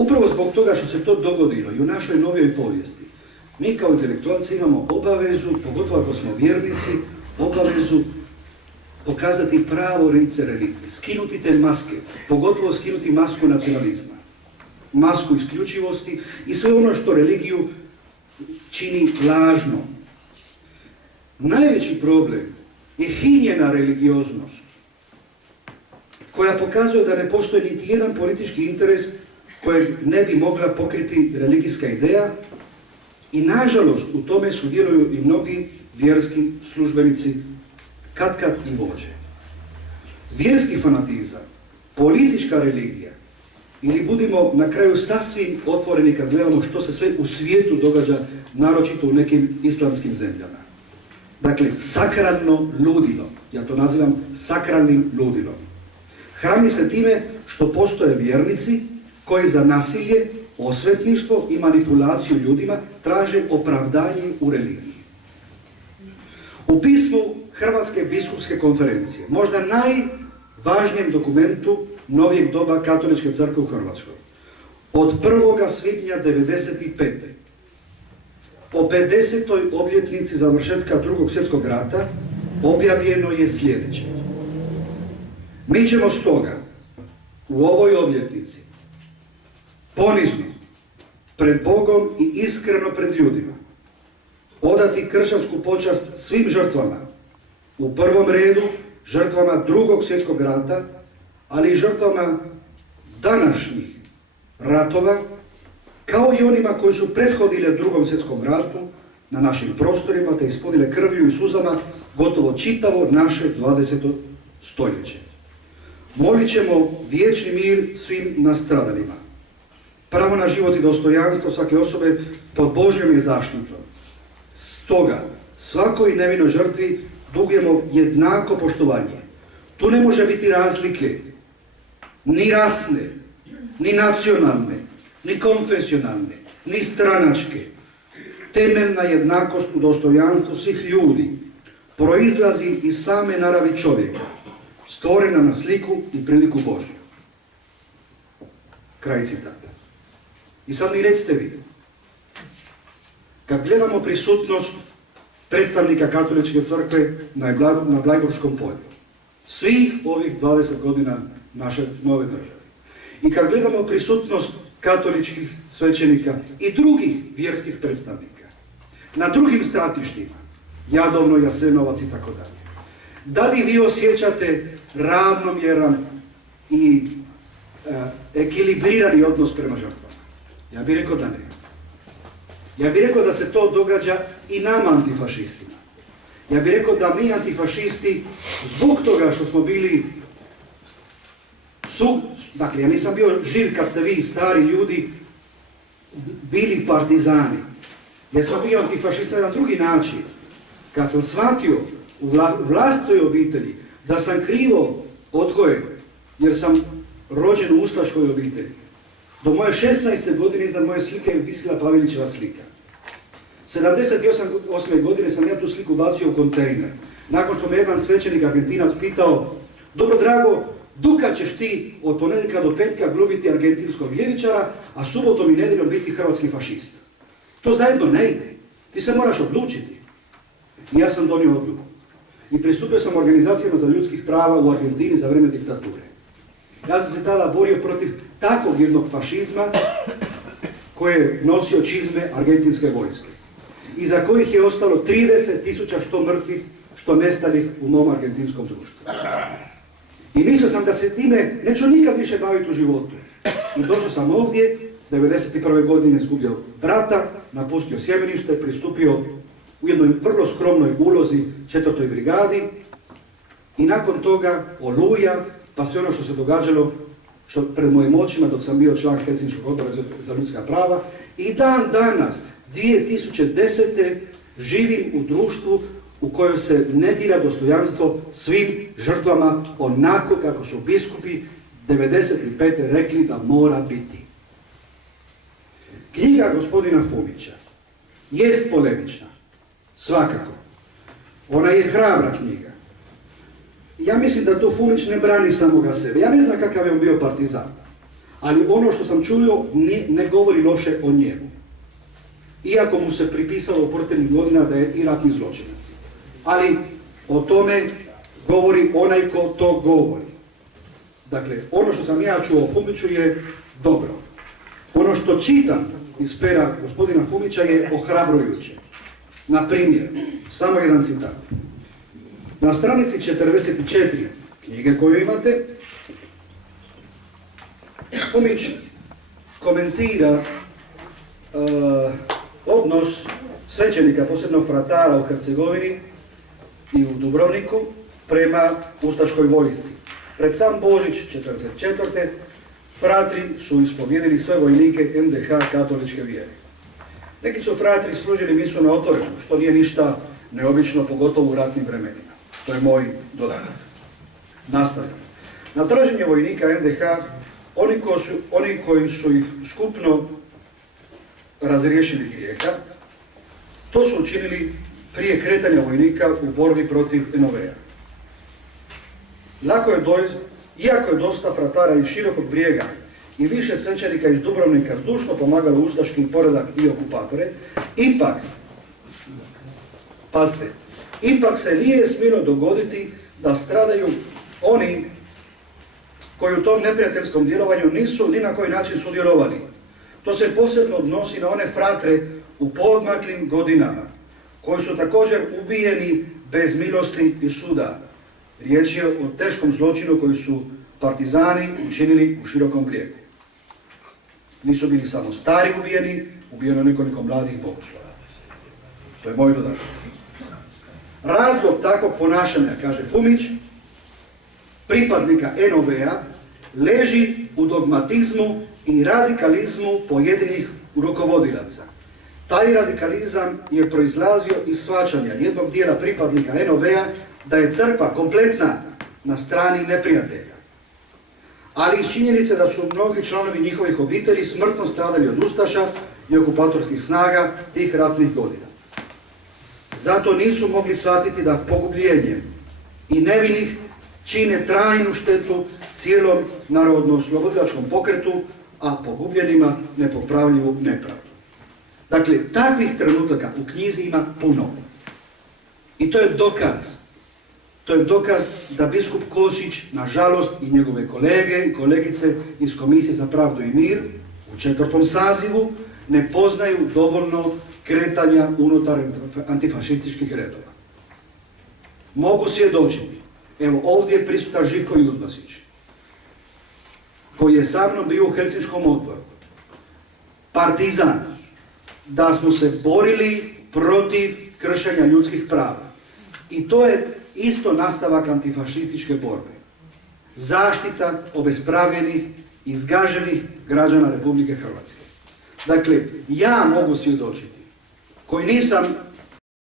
Upravo zbog toga što se to dogodilo i u našoj novijoj povijesti, mi kao intelektualci imamo obavezu, pogotovo ako smo vjernici, obavezu pokazati pravo lice religije, skinuti te maske, pogotovo skinuti masku nacionalizma, masku isključivosti i sve ono što religiju čini lažnom. Najveći problem je hinjena religioznost, koja pokazuje da ne postoji niti jedan politički interes kojeg ne bi mogla pokriti religijska ideja i nažalost u tome sudjeluju i mnogi vjerski službenici, katkad i vođe. Vjerski fanatizam, politička religija ili budimo na kraju sasvim otvoreni kad gledamo što se sve u svijetu događa, naročito u nekim islamskim zemljama. Dakle, sakralno ludilo, ja to nazivam sakralnim ludilom. Hrani se time što postoje vjernici koji za nasilje, osvetništvo i manipulaciju ljudima traže opravdanje u religiji. U pismu Hrvatske biskupske konferencije, možda najvažnijem dokumentu novijeg doba Katoličke crkve u Hrvatskoj, od 1. svibnja 1995. o 50. obljetnici završetka Drugog svjetskog rata objavljeno je sljedeće. Mi ćemo stoga u ovoj obljetnici ponizno pred Bogom i iskreno pred ljudima odati kršćansku počast svim žrtvama, u prvom redu žrtvama Drugog svjetskog rata, ali i žrtvama današnjih ratova, kao i onima koji su prethodile Drugom svjetskom ratu na našim prostorima te ispunile krvlju i suzama gotovo čitavo naše 20. stoljeće. Molit ćemo vječni mir svim nastradanima. Pravo na život i dostojanstvo svake osobe pod Božjom je zaštitom. Stoga, svakoj nevinoj žrtvi dugujemo jednako poštovanje. Tu ne može biti razlike, ni rasne, ni nacionalne, ni konfesionalne, ni stranačke. Temeljna jednakost u dostojanstvu svih ljudi proizlazi iz same naravi čovjeka, stvorena na sliku i priliku Božju. Kraj citata. I sad mi recite vi, kad gledamo prisutnost predstavnika Katoličke crkve na Blajburškom polju, svih ovih 20 godina naše nove države, i kad gledamo prisutnost katoličkih svećenika i drugih vjerskih predstavnika na drugim stratištima, Jadovno, Jasenovac i tako dalje, da li vi osjećate ravnomjeran i ekilibrirani odnos prema žrtvama? Ja bih rekao da ne. Ja bih rekao da se to događa i nama antifašistima. Ja bih rekao da mi antifašisti, zbog toga što smo bili dakle, ja nisam bio živ kad ste vi, stari ljudi, bili partizani. Ja sam bio antifašista na jedan drugi način. Kad sam shvatio u vlastitoj obitelji da sam krivo odgojen, jer sam rođen u ustaškoj obitelji. Do moje 16. godine iznad moje slike je visila Pavelićeva slika. 78. godine sam ja tu sliku bacio u kontejner. Nakon što me jedan svećenik Argentinac pitao, dobro drago, dokad ćeš ti od ponedjeljka do petka glumiti argentinskog ljevičara, a subotom i nedjeljom biti hrvatski fašist. To zajedno ne ide. Ti se moraš odlučiti. I ja sam donio odluku. I pristupio sam organizacijama za ljudskih prava u Argentini za vrijeme diktature. Ja sam se tada borio protiv takvog jednog fašizma koje je nosio čizme argentinske vojske. Iza kojih je ostalo 30.000 što mrtvih, što nestalih u mom argentinskom društvu. I mislio sam da se time neću nikad više baviti u životu. I došao sam ovdje, 1991. godine izgubio brata, napustio sjemenište, pristupio u jednoj vrlo skromnoj ulozi 4. brigadi i nakon toga Oluja, pa sve ono što se događalo pred mojim očima dok sam bio član Helsinškog odbora za ljudska prava i dan danas, 2010. živim u društvu u kojoj se negira dostojanstvo svim žrtvama onako kako su biskupi 1995. rekli da mora biti. Knjiga gospodina Fumića jest polemična, svakako. Ona je hrabra knjiga. Ja mislim da tu Fumić ne brani samoga sebe. Ja ne znam kakav je on bio partizan, ali ono što sam čuo ne govori loše o njemu. Iako mu se pripisalo u proteklih godina da je i ratni zločinac. Ali o tome govori onaj ko to govori. Dakle, ono što sam ja čuo o Fumiću je dobro. Ono što čitam iz pera gospodina Fumića je ohrabrujuće. Na primjer, samo jedan citat. Na stranici 44 knjige koju imate, Fumić komentira odnos svećenika, posebno fratara u Hercegovini i u Dubrovniku prema ustaškoj vojsci. Pred sam Božić 1944. fratri su ispovijedili sve vojnike NDH katoličke vjere. Neki su fratri služili misu na otvorenom, što nije ništa neobično, pogotovo u ratnim vremenima. To je moj dodatak. Nastavljamo. Na traženje vojnika NDH, oni koji su ih skupno razriješili grijeha, to su učinili prije kretanja vojnika u borbi protiv NOV-a. Iako je dosta fratara iz Širokog Brijega i više svećenika iz Dubrovnika zdušno pomagalo ustaški poredak i okupatore, ipak se nije smjelo dogoditi da stradaju oni koji u tom neprijateljskom djelovanju nisu ni na koji način sudjelovali. To se posebno odnosi na one fratre u poodmaklim godinama, koji su također ubijeni bez milosti i suda. Riječ je o teškom zločinu koji su partizani učinili u Širokom Brijegu. Nisu bili samo stari ubijeni, ubijeno nekoliko mladih bogoslova. To je moj dodatak. Razlog takvog ponašanja, kaže Fumić, pripadnika NOV-a, leži u dogmatizmu i radikalizmu pojedinih rukovodilaca. Taj radikalizam je proizlazio iz shvaćanja jednog dijela pripadnika NOV-a da je crkva kompletna na strani neprijatelja. Ali iz činjenice da su mnogi članovi njihovih obitelji smrtno stradali od ustaša i okupatorskih snaga tih ratnih godina. Zato nisu mogli shvatiti da pogubljenjem i nevinih čine trajnu štetu cijelom narodno-oslobodilačkom pokretu, a pogubljenima nepopravljivu nepravdu. Dakle, takvih trenutaka u knjizi ima puno. I to je dokaz. To je dokaz da biskup Košić, nažalost, i njegove kolege i kolegice iz Komisije za pravdu i mir u 4. sazivu ne poznaju dovoljno kretanja unutar antifašističkih redova. Mogu svjedočiti, evo ovdje je prisutan Živko Juzbasić, koji je sa mnom bio u Helsinškom odboru, partizan, da smo se borili protiv kršenja ljudskih prava. I to je isto nastavak antifašističke borbe. Zaštita obespravljenih, izgaženih građana Republike Hrvatske. Dakle, ja mogu svjedočiti, koji nisam